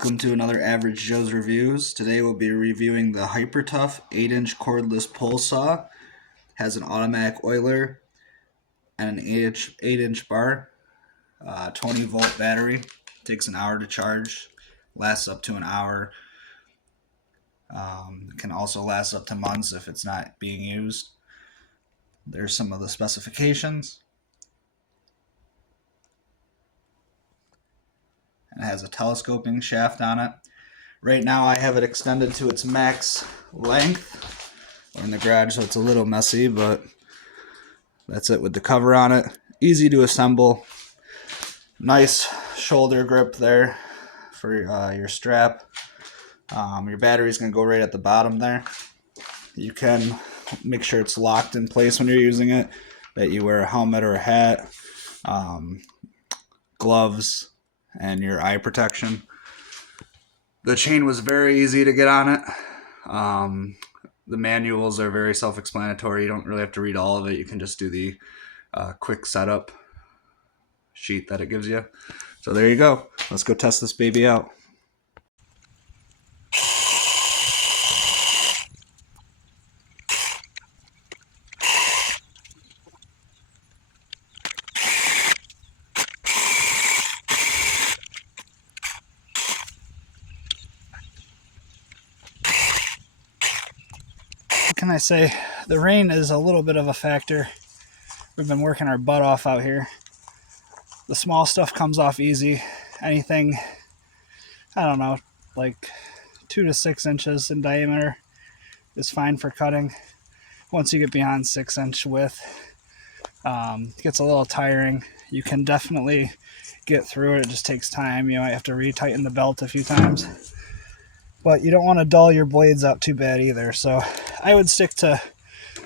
Welcome to another Average Joe's Reviews. Today we'll be reviewing the HyperTough 8-inch cordless pole saw. Has an automatic oiler and an 8-inch bar. 20-volt battery. Takes an hour to charge. Lasts up to an hour. Can also last up to months if it's not being used. There's some of the specifications. And it has a telescoping shaft on it. Right now I have it extended to its max length. We're in the garage, so it's a little messy, but that's it with the cover on it. Easy to assemble. Nice shoulder grip there for your strap. Your battery's going to go right at the bottom there. You can make sure it's locked in place when you're using it, that you wear a helmet or a hat, gloves, and your eye protection. The chain was very easy to get on it. The manuals are very self-explanatory. You don't really have to read all of it. You can just do the quick setup sheet that it gives you. So there you go. Let's go test this baby out. What can I say? The rain is a little bit of a factor. We've been working our butt off out here. The small stuff comes off easy. Anything, I don't know, like 2 to 6 inches in diameter is fine for cutting. Once you get beyond 6-inch width, it gets a little tiring. You can definitely get through it. It just takes time. You might have to retighten the belt a few times. But you don't want to dull your blades out too bad either. So I would stick to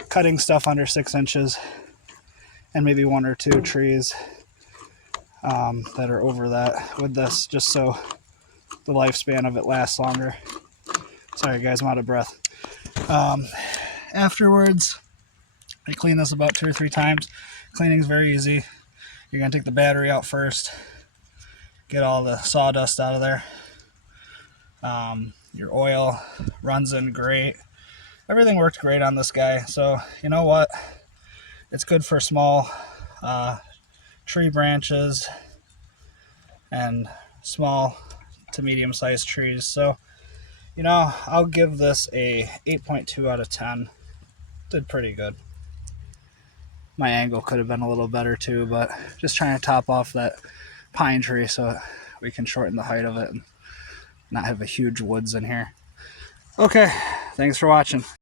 cutting stuff under 6 inches and maybe 1 or 2 trees that are over that with this, just so the lifespan of it lasts longer. Sorry guys, I'm out of breath. Afterwards, I clean this about 2 or 3 times. Cleaning is very easy. You're going to take the battery out first, get all the sawdust out of there. Your oil runs in great. Everything worked great on this guy. So you know what? It's good for small tree branches and small to medium-sized trees. So, you know, I'll give this a 8.2 out of 10. Did pretty good. My angle could have been a little better too, but just trying to top off that pine tree so we can shorten the height of it and not have a huge woods in here. Okay, thanks for watching.